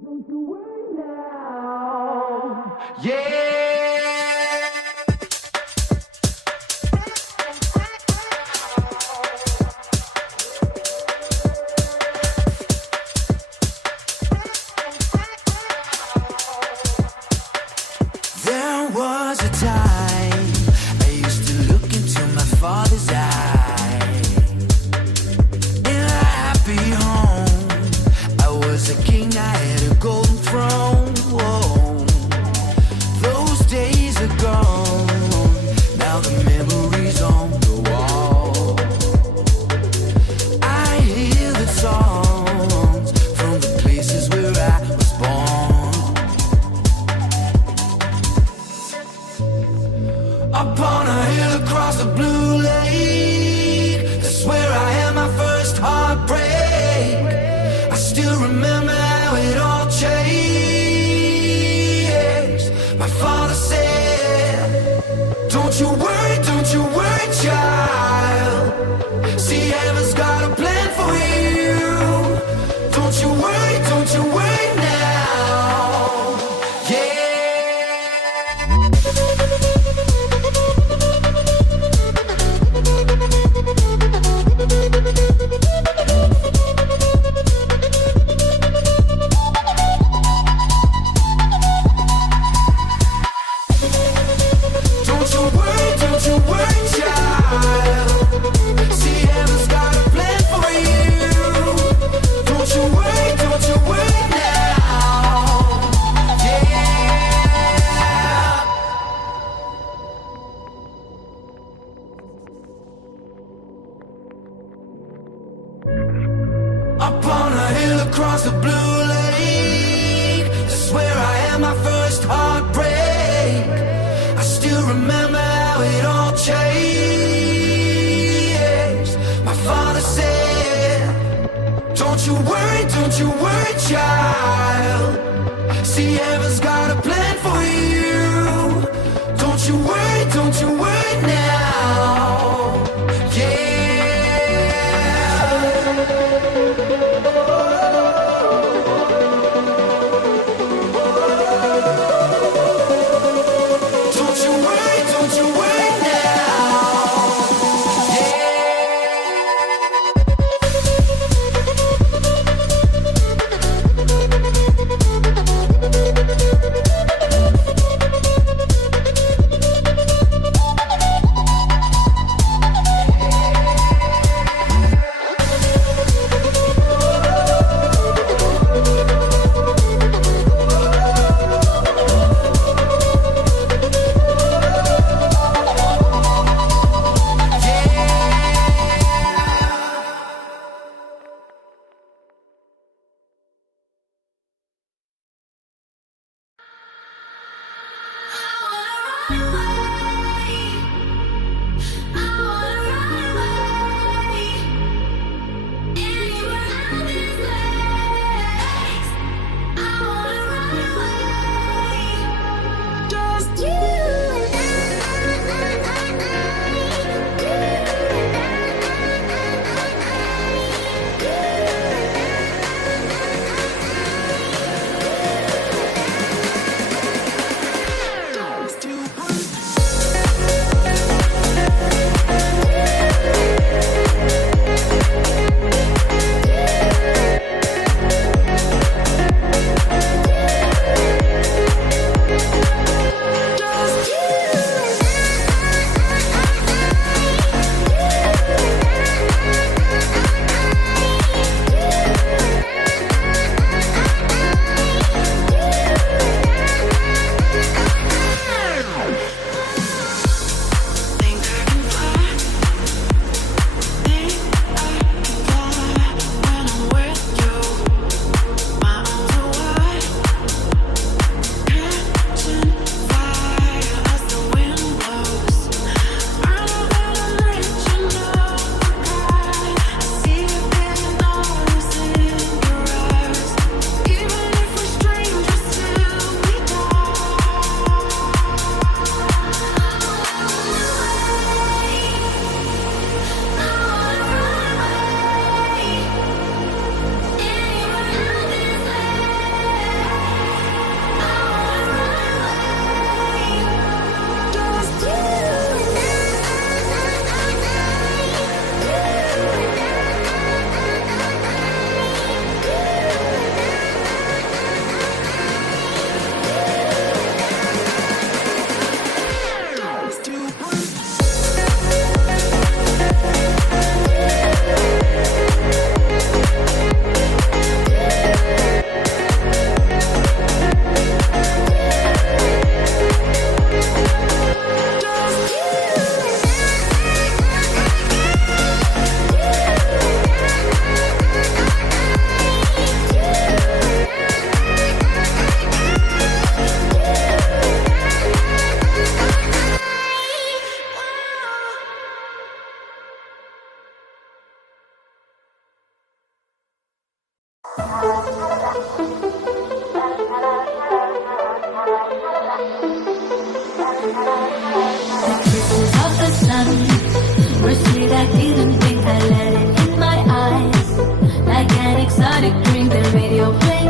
There was a time I used to look into my father's eyes. In a happy home, I was a king, I had a golden throne. Whoa. Those days are gone, now the memories on the wall. I hear the songs from the places where I was born. Upon a hill across the blue lake, that's where I had my first heartbreak. I still remember how it all changed. My father said, don't you worry, child. See, heaven's got a plan for you. Don't you worry now. Yeah. Don't you worry, child. See, heaven's got a plan for you. Don't you worry now. Yeah. Upon a hill across the blue lake, that's where I had my first heartbreak. I still remember how it all changed. My father said, don't you worry, child. See, heaven's got a plan for you. Don't you worry now. Yeah. Don't you worry now. Yeah.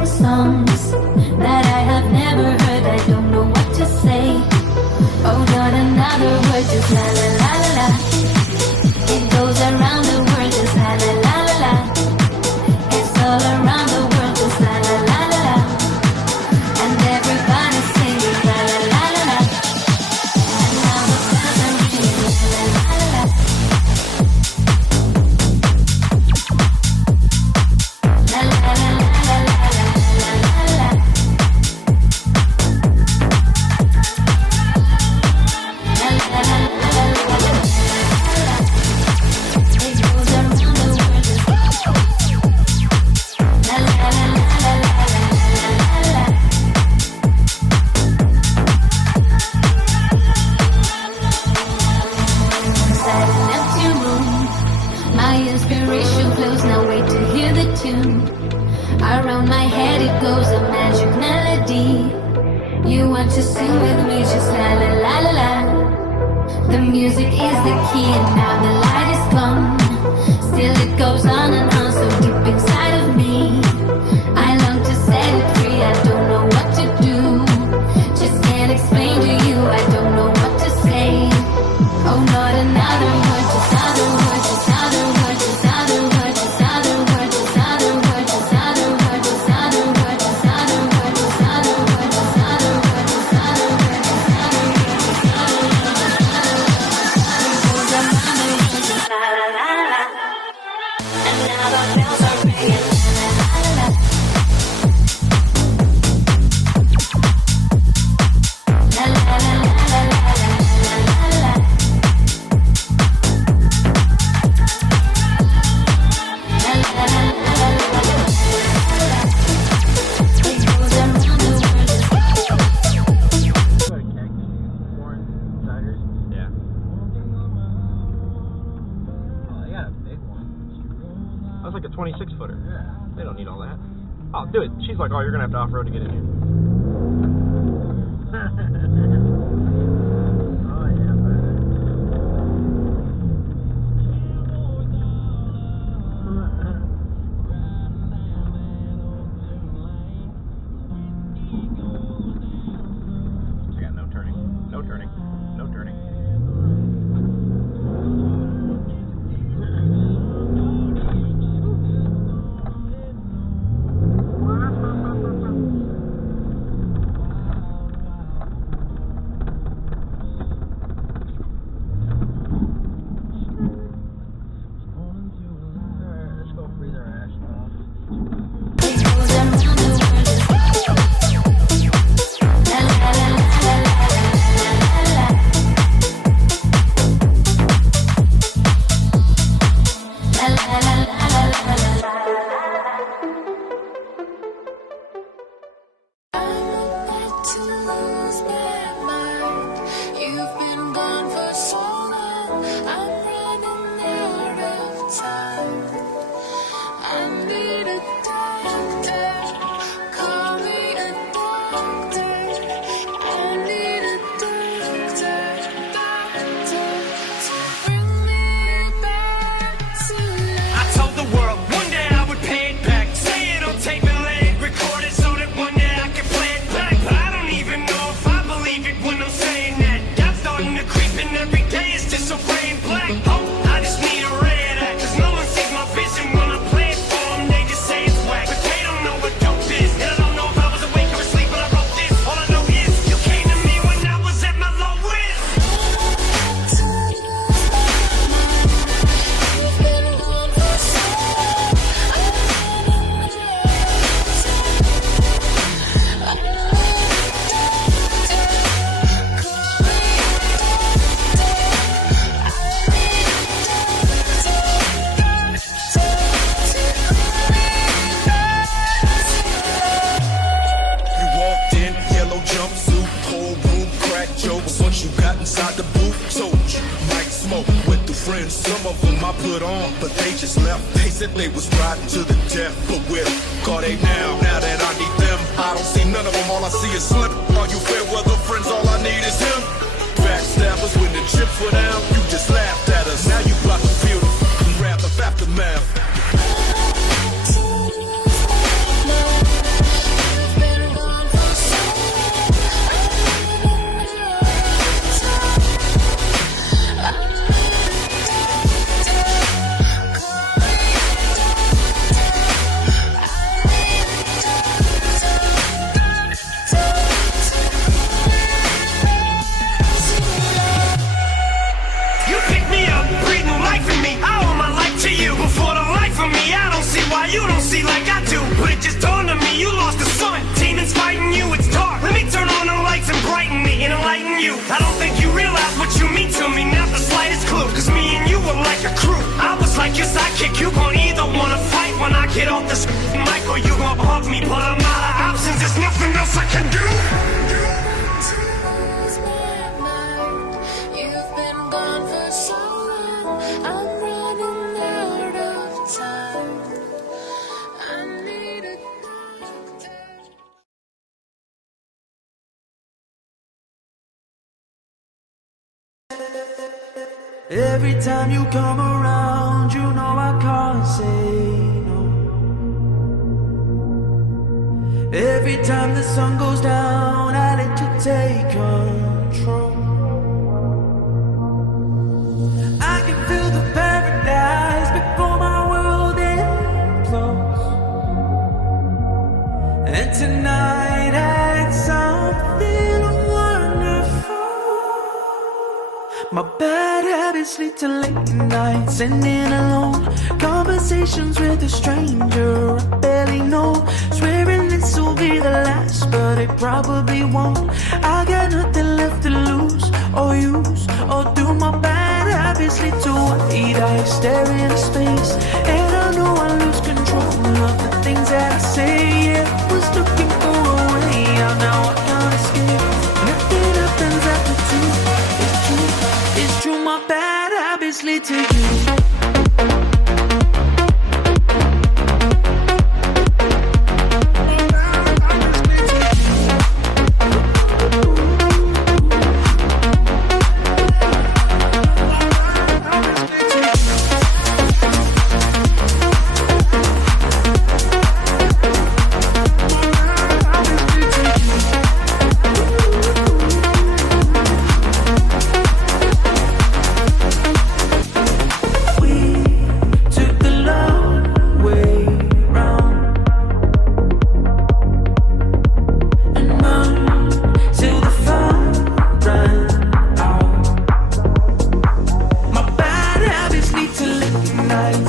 songs that I have never heard. I don't know what to say. Oh, not another word, just la la la la la. It goes around the world, just la la la la la. It's all around the world, just la la la la la. And everybody's singing la la la la la. And now the bells are ringing la la la la la. La la la la la la la la la. La la la la la la. It goes around the world, just la la la la la la la la. Inside an empty room, my inspiration flows. Now wait to hear the tune. Around my head it goes a magic melody. You want to sing with me, just la la la la la. The music is the key, and now the light is gone. Still it goes on and on, so deep inside of me. I long to set it free. I don't know what to do. Just can't explain to you. I don't know what to say. Oh, not another word, just other word, just other word, just other word, just other word, just other word, just other word, just other word, just other word, just other word, just other word, just other word, just other word, just other word. Goes around the world, just la la la la. And now the bells are ringing la la la la. La la la la la la la la la. La la la la la la la. It goes around the world. Yeah. Oh, they got a big one. That's like a 26 footer. Yeah. They don't need all that. Oh, do it. She's like, oh, you're gonna have to off road to get in here. Oh yeah, I got no turning. No turning. No turning. Let's go freeze our ass off. It goes around the world. La la la la la la la la. La la la la la la la. I'm about to lose my mind. You've been gone for so long. I'm running out of time. I need a doctor. Call me a doctor. I need a doctor, doctor, to bring me back to life. I told the world one day I would pay it back. Say it on tape and let it record it so that one day I can play it back. But I don't even know if I believe it when I'm saying that. I'm starting to creep in every day. It's just so gray and black. Oh, I just need a red act. Cause no one sees my vision when I play it for them. They just say it's whack. But they don't know what dope is. And I don't know if I was awake or asleep when I wrote this. All I know is you came to me when I was at my lowest. You've been gone for so long. I'm running out of time. You walked in, yellow jumpsuit, whole room crack jokes. Once you got inside the booth, told you might smoke with the friends. Some of them I put on, but they just left. They said they was riding to the death, but where are they now? Now that I need them, I don't see none of them. All I see is slip. Are you fair weather friends? All I need is him. Backstabbers when the chips were down, you just laughed at us. Now you about to feel the wrath of aftermath. me, but I'm out of options. There's nothing else I can do. You've been gone for so long, I'm running out of time. I need a doctor. Every time you come around, you know I can't say no. Every time the sun goes down, I let you take control. I can feel the paradise before my world implodes. And tonight I had something wonderful. My bad habits lead to late nights, sending alone conversations with a stranger I barely know. Swearing this will be the last, but it probably won't. I got nothing left to lose or use or do. My bad habits lead to white eyes stare into space, and I know I lose control of the things that I say. Yeah, I was looking for a way out, now I can't escape. Nothing happens after two. It's true, it's true. My bad habits lead to you.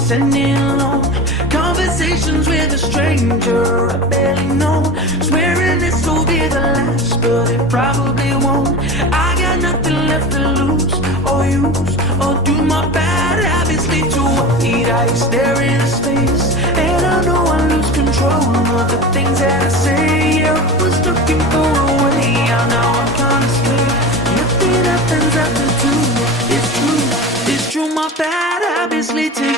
Sending alone conversations with a stranger I barely know. Swearing this will be the last, but it probably won't. I got nothing left to lose or use or do. My bad habits lead to white eyes stare into space, and I know I lose control of the things that I say. Yeah, I was looking for a way out, now I can't escape. Nothing happens after two. It's true, it's true. My bad habits lead to you.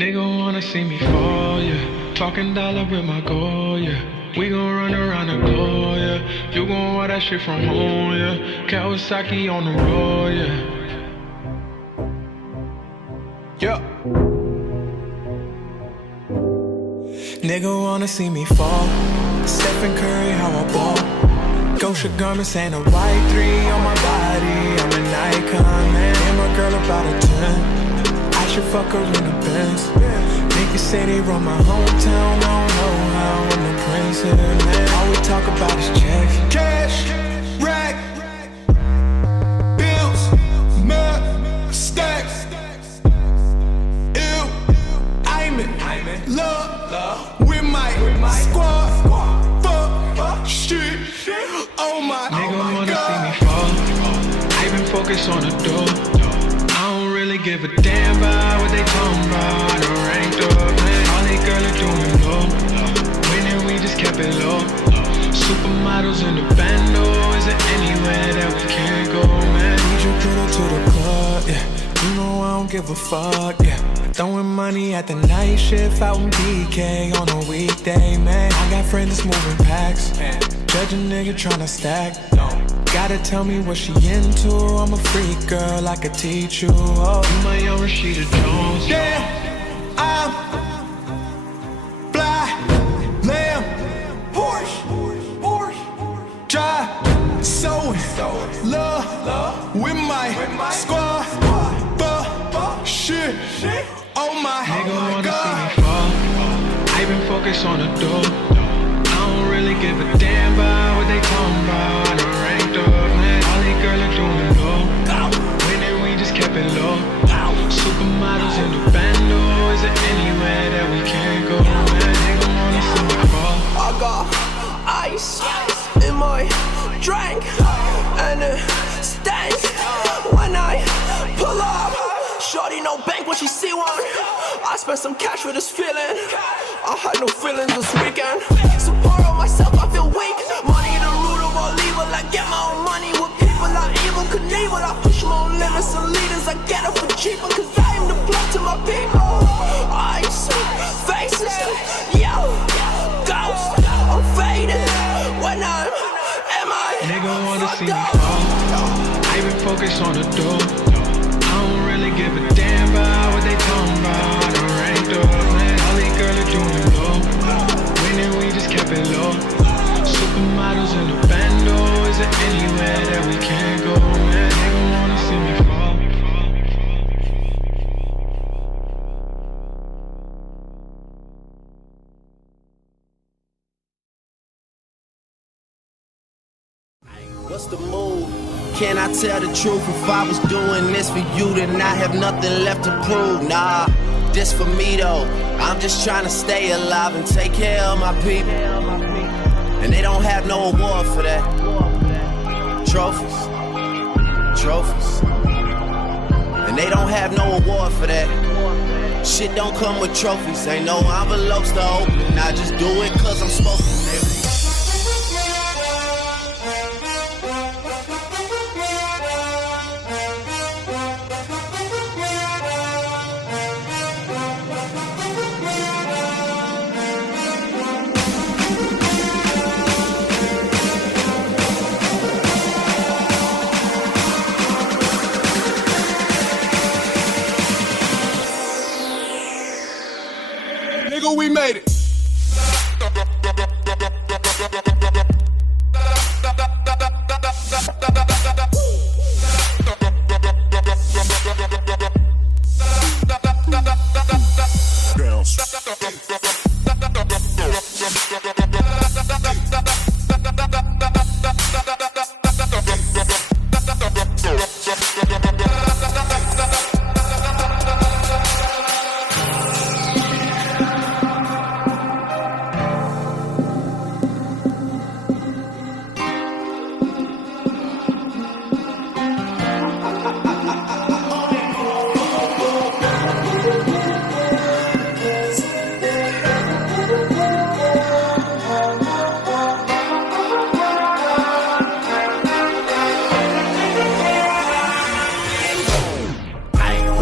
Nigga wanna see me fall, yeah. Talking dollar with my goal, yeah. We gon' run around the globe, yeah. You gon' want that shit from home, yeah. Kawasaki on the road, yeah. Yeah. Nigga wanna see me fall. Stephen Curry, how I ball. Gosha garments and a white 3 on my body. I'm an icon, man. And my girl about a 10. I should fuck her in the Benz. Niggas say they run my hometown. I don't know how I'm the prince here, man. All we talk about is checks. Cash, rack, bills, mud, stacks. Ew, I'm in love with my squad. Fuck, shit, oh my God. Nigga wanna see me fall. I been focused on the door. Really give a damn about what they talking about. I done ranked up, man. All they girls are doing low. Winning, we just kept it low. Supermodels in the bando. Is there anywhere that we can't go, man? Need your girl to the club, yeah. You know I don't give a fuck, yeah. Throwing money at the night shift out in BK on a weekday, man. I got friends that's moving packs. Judge a nigga tryna stack. Gotta tell me what she into. I'm a freak girl, I could teach you. Oh, you my young Rashida Jones. Yeah, I'm fly, lamb, Porsche, drive, sewing, love with my squad. Fuck, shit, my Nigga wanna see me fall. I been focused on the door. I don't really give a damn about what they talking about. I done ranked up, man. All these girls are doing low. Winning, we just kept it low. Supermodels in the bando. Is there anywhere that we can't go, man? Nigga wanna see me fall. I got ice in my drink and it stank when I pull up. Shorty no bank when she see one. I spent some cash for this feeling. I had no feelings this weekend. Support on myself, I feel weak. Money the root of all evil. I get my own money with people I evil Knievel. I push my own limits and leaders. I get it for cheaper cause I am the blood to my people. Ice, faces, yo, ghost. I'm faded when I'm Nigga wanna see me fall. I been focused on the door. I don't really give a damn about what they talking about. I done ranked up, man. All these girls are doing low. Winning, we just kept it low. Supermodels in the bando. Is there anywhere that we can't go, man? Nigga wanna see me fall. What's the move? Can I tell the truth? If I was doing this for you, then I have nothing left to prove. Nah, this for me though. I'm just trying to stay alive and take care of my people. And they don't have no award for that. Trophies. And they don't have no award for that. Shit don't come with trophies. Ain't no envelopes to open. I just do it cause I'm supposed to. Nigga, we made it.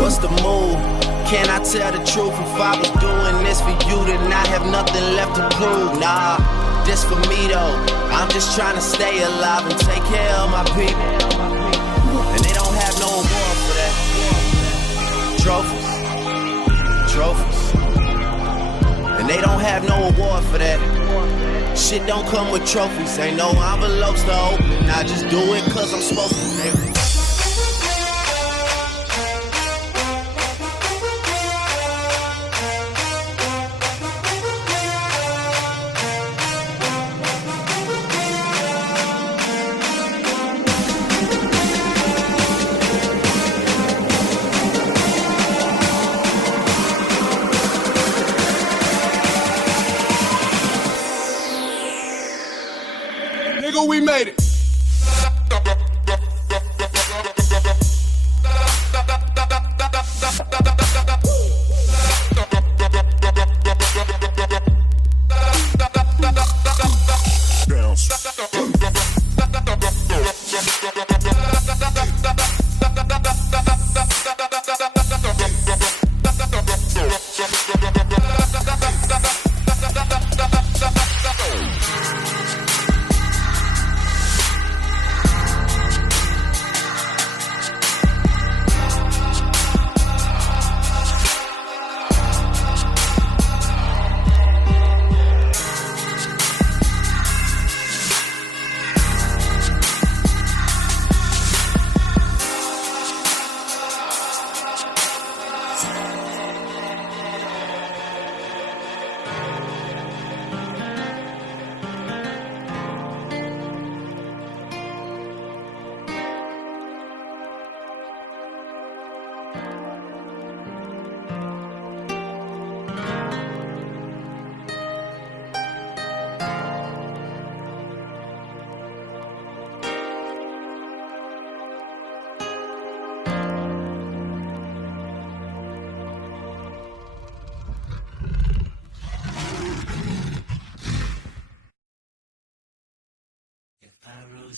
What's the move? Can I tell the truth? If I was doing this for you, then I have nothing left to prove. Nah, this for me though. I'm just trying to stay alive and take care of my people. And they don't have no award for that. Trophies. And they don't have no award for that. Shit don't come with trophies. Ain't no envelopes to open. I just do it cause I'm supposed to. Nigga, we made it.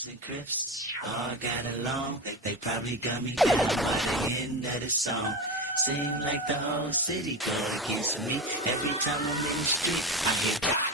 Bloods and Crips all got along. They probably got me down by the end of the song. Seem like the whole city go against me. Every time I'm in the street, I get got.